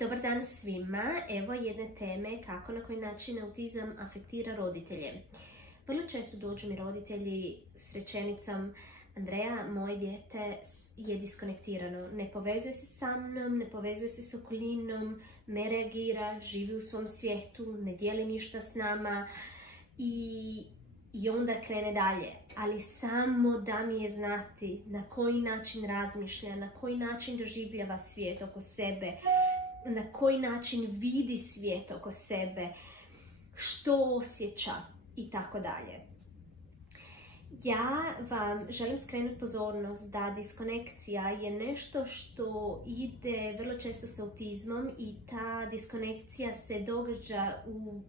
Dobar dan svima, evo jedne teme kako na koji način autizam afektira roditelje. Vrlo često dođu mi roditelji s rečenicom: Andreja, moje dijete je diskonektirano, ne povezuje se sa mnom, ne povezuje se s okolinom, ne reagira, živi u svom svijetu, ne dijeli ništa s nama i onda krene dalje. Ali samo da mi je znati na koji način razmišlja, na koji način doživljava svijet oko sebe, na koji način vidi svijet oko sebe, što osjeća i tako dalje. Ja vam želim skrenuti pozornost da diskonekcija je nešto što ide vrlo često s autizmom i ta diskonekcija se događa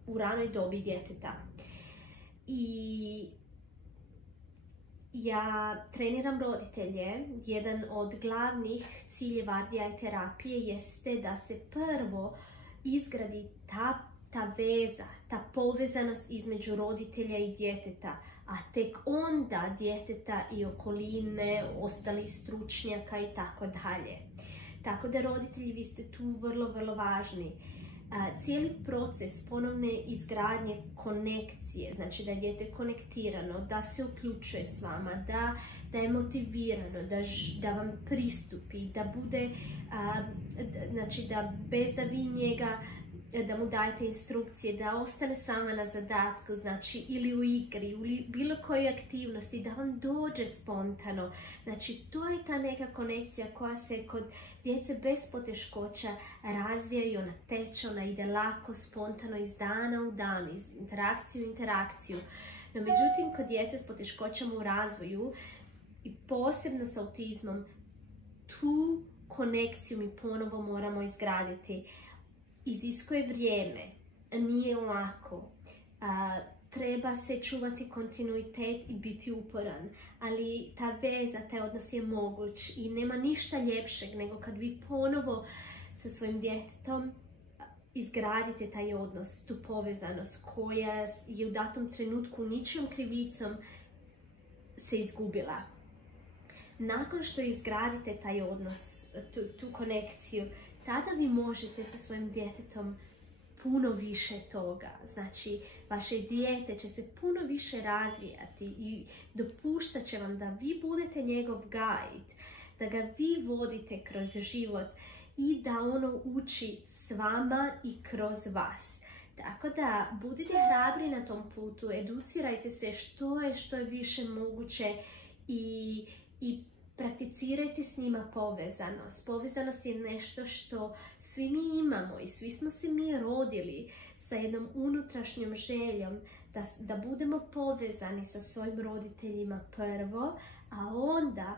u ranoj dobi djeteta. I ja treniram roditelje. Jedan od glavnih ciljeva RDI terapije jeste da se prvo izgradi ta veza, ta povezanost između roditelja i djeteta, a tek onda djeteta i okoline, ostalih stručnjaka i tako dalje. Tako da roditelji, vi ste tu vrlo, vrlo važni. Cijeli proces ponovne izgradnje konekcije, znači da je dijete konektirano, da se uključuje s vama, da je motivirano, da vam pristupi, da bude, znači da bez da vi njega, da mu dajete instrukcije, da ostane s vama na zadatku, znači ili u igri, ili bilo kojoj aktivnosti, da vam dođe spontano. Znači to je ta neka konekcija koja se kod djece bez poteškoća razvija i ona teče, ona ide lako, spontano, iz dana u dan, iz interakciju u interakciju. No međutim, kod djece s poteškoćama u razvoju i posebno s autizmom, tu konekciju mi ponovo moramo izgraditi. Iziskuje vrijeme, nije lako, treba se čuvati kontinuitet i biti uporan, ali ta veza, taj odnos je moguć i nema ništa ljepšeg nego kad vi ponovo sa svojim djetetom izgradite taj odnos, tu povezanost koja je u datom trenutku ničijom krivicom se izgubila. Nakon što izgradite taj odnos, tu konekciju, tada vi možete sa svojim djetetom puno više toga. Znači, vaše dijete će se puno više razvijati i dopuštat će vam da vi budete njegov guide, da ga vi vodite kroz život i da ono uči s vama i kroz vas. Tako da budite hrabri na tom putu, educirajte se što je više moguće i prakticirajte s njima povezanost. Povezanost je nešto što svi mi imamo i svi smo se mi rodili sa jednom unutrašnjom željom da budemo povezani sa svojim roditeljima prvo, a onda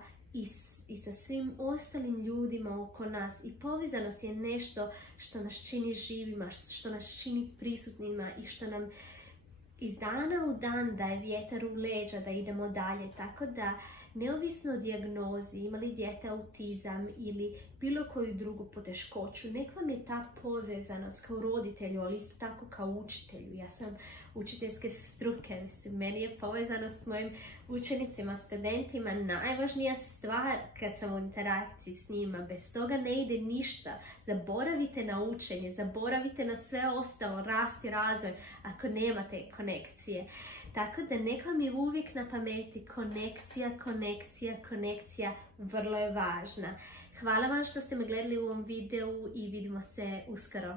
i sa svim ostalim ljudima oko nas. I povezanost je nešto što nas čini živima, što nas čini prisutnima i što nam iz dana u dan daje vjetar u leđa da idemo dalje. Tako da, neovisno o dijagnozi, ima li dijete autizam ili bilo koju drugu poteškoću, nek vam je ta povezanost kao roditelju, ali isto tako kao učitelju. Ja sam učiteljske struke, meni je povezanost s mojim učenicima, studentima najvažnija stvar kad sam u interakciji s njima. Bez toga ne ide ništa. Zaboravite na učenje, zaboravite na sve ostalo, rast i razvoj, ako nemate konekcije. Tako da neka mi je uvijek na pameti konekcija, konekcija, konekcija, vrlo je važna. Hvala vam što ste me gledali u ovom videu i vidimo se uskoro.